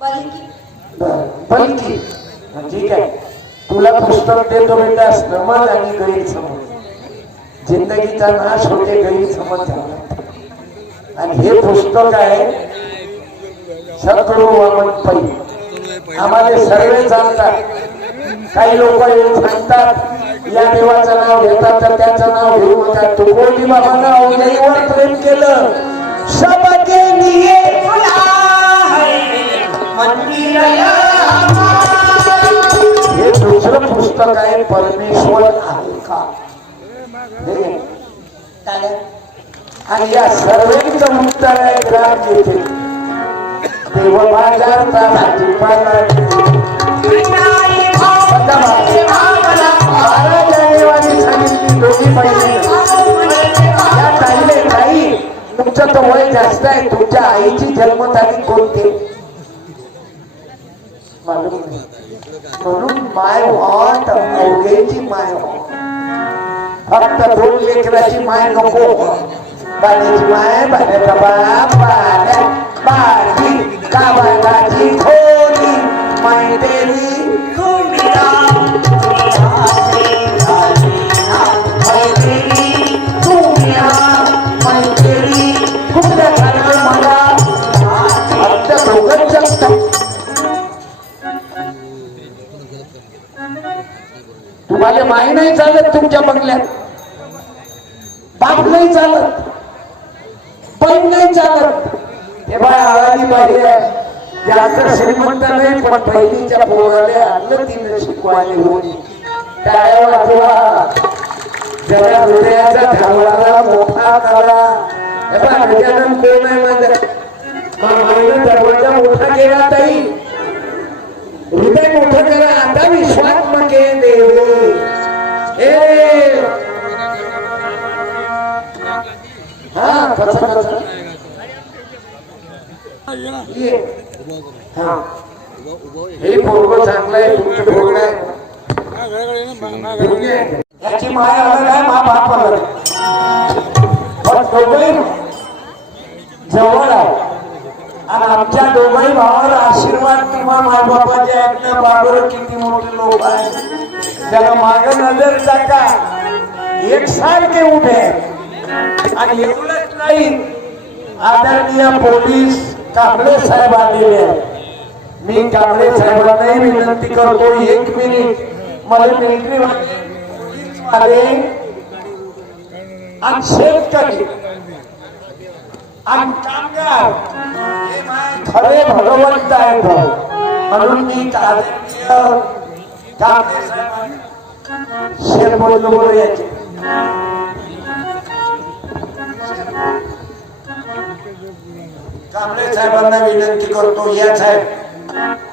बलकी पलकी ठीक आहे. तुला पुस्तक देतो बेटा समज आणि गैरसमज. जिंदगीचा नाश होते गैरसमज झाला. आणि हे पुस्तक आहे सद्गुरु वामन पै आम्हाला सर्वे जाणतात. काही लोक येऊन सांगतात या देवाचं नाव घेतात तर त्याचं नाव घेऊ नका तुकोजी बाबांना अवघडीवर प्रेम केलं आहे परमेश्वर आहे का? आणि या सर्वांचं उत्तर आहे ग्राम येथे देव बाजारचा भाजीपाला आता बारा जानेवारी सांगितली दोन्ही बहिणी या ताईले ताई तुमचं तर वय जास्त आहे तुमच्या आईची जन्मतारीख कोणती? मालूम नाही. म्हणून माय हॉट अवघेची माय. हॉट फक्त दोन लेकराची माय नको. बाण्याची माय बाण्याचा बाप बाण्या बाजी काबाची खोली. माय देवी खोली. तुम्हाला माही नाही चालत तुमच्या बंगल्यात. बाप नाही चालत. पण नाही चालत. हे बाय आळाली पाहिजे याचं श्रीमंत नाही पण बहिणीच्या पोराला आणलं तिने शिकवायला होती काय वाटवा जरा हृदयाचा धावळाला मोठा करा हे बघ गजानन कोण आहे माझं? मोठा केला ताई. हे पोरग चांगलं आहे तुमचं पोरग आहे याची माया अलग आहे मा बाप अलग पण जवळ आहे आणि आमच्या दोघही भावाला आशीर्वाद किंवा माय बापाचे ऐकणं बाबर किती मोठे लोक आहे त्याला माग नजर टाका. एक सारखे उभे. आणि एवढं नाही. आदरणीय पोलीस कांबळे साहेब आलेले आहेत मी कांबळे साहेबांनाही विनंती करतो एक मिनिट. मला मिलिटरी आले आणि शेतकरी आणि कामगार खरे भगवंत आहे भाऊ. म्हणून मी आदरणीय कांबळे साहेबांना शेर बोललो याचे. साहेबांना विनंती करतो या साहेब.